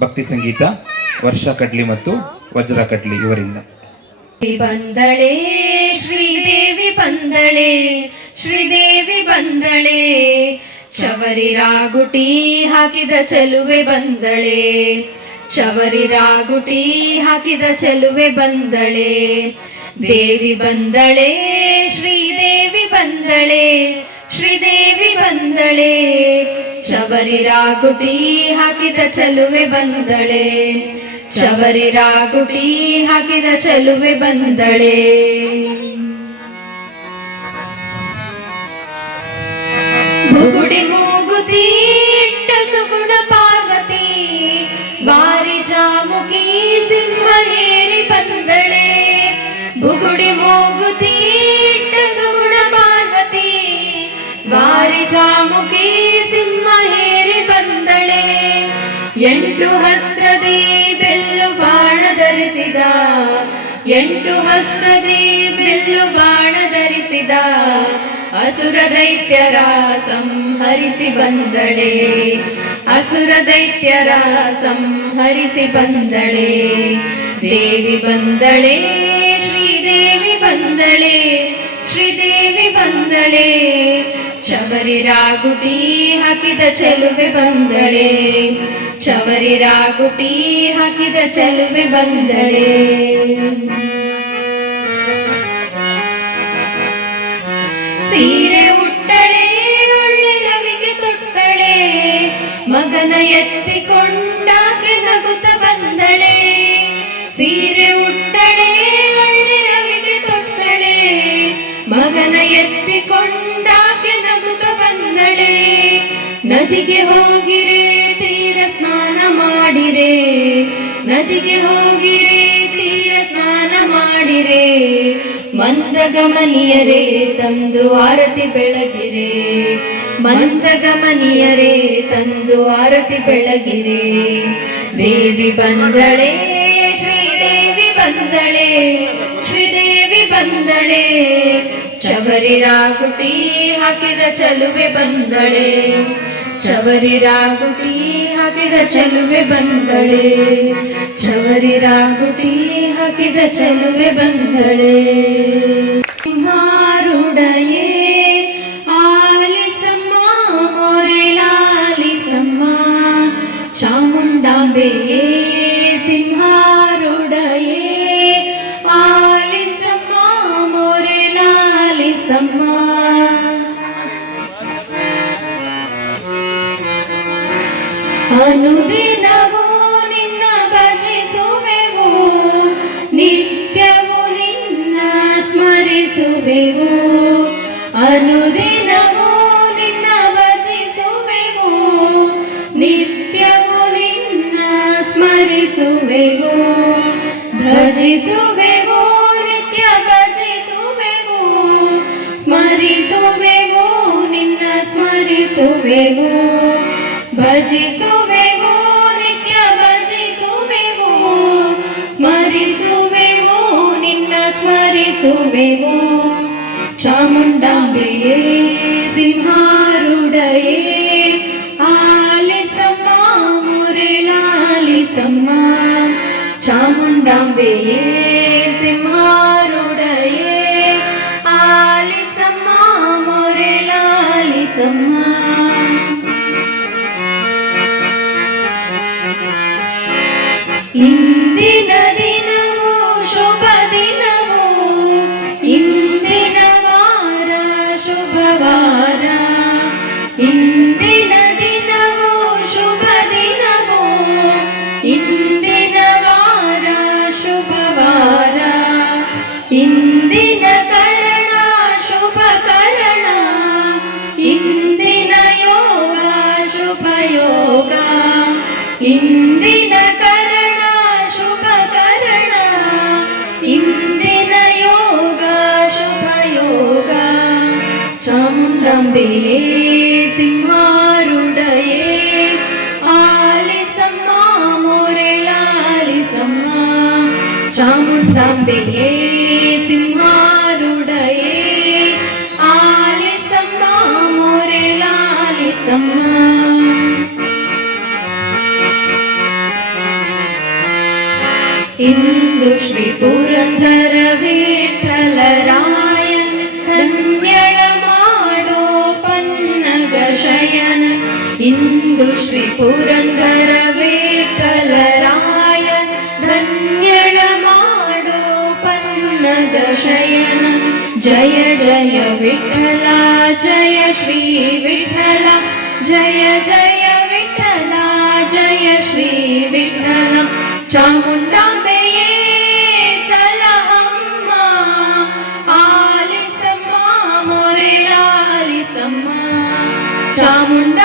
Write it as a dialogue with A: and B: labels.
A: ಭಕ್ತಿ ಸಂಗೀತ, ವರ್ಷ ಕಡ್ಲಿ ಮತ್ತು ವಜ್ರ ಕಡ್ಲಿ ಇವರಿಂದ.
B: ಬಂದಳೆ ಶ್ರೀದೇವಿ ಬಂದಳೆ ಶ್ರೀದೇವಿ ಬಂದಳೆ, ಚವರಿ ರಾಗುಟಿ ಹಾಕಿದ ಚೆಲುವೆ ಬಂದಳೆ, ಚವರಿ ರಾಗುಟಿ ಹಾಕಿದ ಚೆಲುವೆ ಬಂದಳೆ. ದೇವಿ ಬಂದಳೆ ಶ್ರೀದೇವಿ ಬಂದಳೆ ಶ್ರೀದೇವಿ ಬಂದಳೆ ಚವರಿ ರಾಗುಟಿ ಹಾಕಿದ ಚಲುವೆ ಬಂದಳೆ. ಚವರಿ ರಾಗುಟಿ ಹಾಕಿದ ಚಲುವೆ ಬಂದಳೆ. ಮುಗುಡಿ ಮೂಗುತಿ ಎಂಟು ಹಸ್ತದಿ ಬೆಲ್ಲು ಬಾಣ ಧರಿಸಿದ. ಎಂಟು ಹಸ್ತದಿ ಬೆಲ್ಲು ಬಾಣ ಧರಿಸಿದ. ಅಸುರ ದೈತ್ಯರ ಸಂಹರಿಸಿ ಬಂದಳೆ. ಅಸುರ ದೈತ್ಯರ ಸಂಹರಿಸಿ ಬಂದಳೆ. ದೇವಿ ಬಂದಳೆ, ಶ್ರೀದೇವಿ ಬಂದಳೆ ಶ್ರೀದೇವಿ ಬಂದಳೆ. ಚವರಿ ರಾಗುಟಿ ಹಾಕಿದ ಚೆಲುವೆ ಬಂದಳೆ. ಚವರಿ ರಾಗುಟಿ ಹಾಕಿದ ಚೆಲುವೆ ಬಂದಳೆ. ಸೀರೆ ಉಟ್ಟಳೆ, ಒಳ್ಳೆ ರವಿಗೆ ತೊಟ್ಟಳೆ. ಮಗನ ಎತ್ತಿಕೊಂಡಾಗೆ ನಗುತ್ತ ಬಂದಳೆ. ಸೀರೆ ಉಟ್ಟಳೆ, ಒಳ್ಳೆ ರವಿಗೆ ತೊಟ್ಟಳೆ. ಮಗನ ಎತ್ತಿಕೊಂಡಾಗೆ ನಗುತ್ತ ಬಂದಳೆ ನದಿಗೆ ಹೋಗಿರೆ, ತೀರ ಸ್ನಾನ ಮಾಡಿರೆ. ನದಿಗೆ ಹೋಗಿರೆ, ತೀರ ಸ್ನಾನ ಮಾಡಿರೆ. ಮಂದಗಮನಿಯರೇ, ತಂದು ಆರತಿ ಬೆಳಗಿರೆ. ಮಂದಗಮನಿಯರೇ, ತಂದು ಆರತಿ ಬೆಳಗಿರೆ. ದೇವಿ ಬಂದಳೆ, ಶ್ರೀದೇವಿ ಬಂದಳೆ ಶ್ರೀದೇವಿ ಬಂದಳೆ. ಚವರಿ ರಾಗುಟಿ ಹಾಕಿದ ಚಲುವೆ ಬಂದಳೆ. ಚವರಿ ರಾಗುಟಿ ಹಾಕಿದ ಚಲುವೆ ಬಂದಳೆ. ಚವರಿ ರಾಗುಟಿ ಹಾಕಿದ ಚಲುವೆ ಬಂದಳೆ. ಮಾರುಡಯೇ ಆಲಿಸಮ್ಮ ಮೊರೆಲಾಲಿಸಮ್ಮ ಚಾಮುಂಡಾಂಬೆಯೇ ಅನುದಿನವೂ ನಿನ್ನ ಭಜಿಸುವೆವು ನಿತ್ಯವೂ ನಿನ್ನ ಸ್ಮರಿಸುವೆವು ಅನುದಿನವೂ ನಿನ್ನ ಭಜಿಸುವೆವು ನಿತ್ಯವೂ ನಿನ್ನ ಸ್ಮರಿಸುವೆವು ಭಜಿಸುವೆವು ನಿತ್ಯ ಭಜಿಸುವೆವು ಸ್ಮರಿಸುವೆವು ನಿನ್ನ ಸ್ಮರಿಸುವೆವು ಭಜಿಸುವೆವು ನಿತ್ಯ ಭಜಿಸುವೆವು ಸ್ಮರಿಸುವೆವು ನಿನ್ನ ಸ್ಮರಿಸುವೆವು ಚಾಮುಂಡಾಂಬೆಯೇ ಸಿಂಹಾರುಡಯೇ ಆಲಿಸಮ್ಮ ಮುರೆಲಾಲಿಸಮ್ಮ ಚಾಮುಂಡಾಂಬೆಯೇ ಇಂದಿನ ದಿನವೂ ಶುಭ ದಿನವೂ ಇಂದಿನ ವಾರ ಶುಭವಾರ. ಇಂದಿನ ಚಾಮುಂಡಂಬೆಯೇ ಸಿಂಹಾರುಡಯೇ ಆಲಿಸಮ್ಮ ಮೊರೆಲಾಲಿಸಮ್ಮ ಚಾಮುಂಡಾಂಬೆಯೇ ಸಿಂಹಾರುಡಯೇ ಆಲಿಸಮ್ಮ ಮೊರೆಲಾಲಿಸಮ್ಮ ಇಂದು ಶ್ರೀ ಪುರಂದರ ഹിന്ദു ശ്രീ പുരന്ധര വേക്കലരായ ധന്യളമാടോ പന്നത ശയന ജയ ജയ വിഠല ജയ ശ്രീ വിഠല ജയ ജയ വിഠല ജയ ശ്രീ വിഠല ചാമുണ്ടാമ്പയെ സലഹമ്മ ആലിസമ്മ മുരളാലിസമ്മ ചാമുണ്ട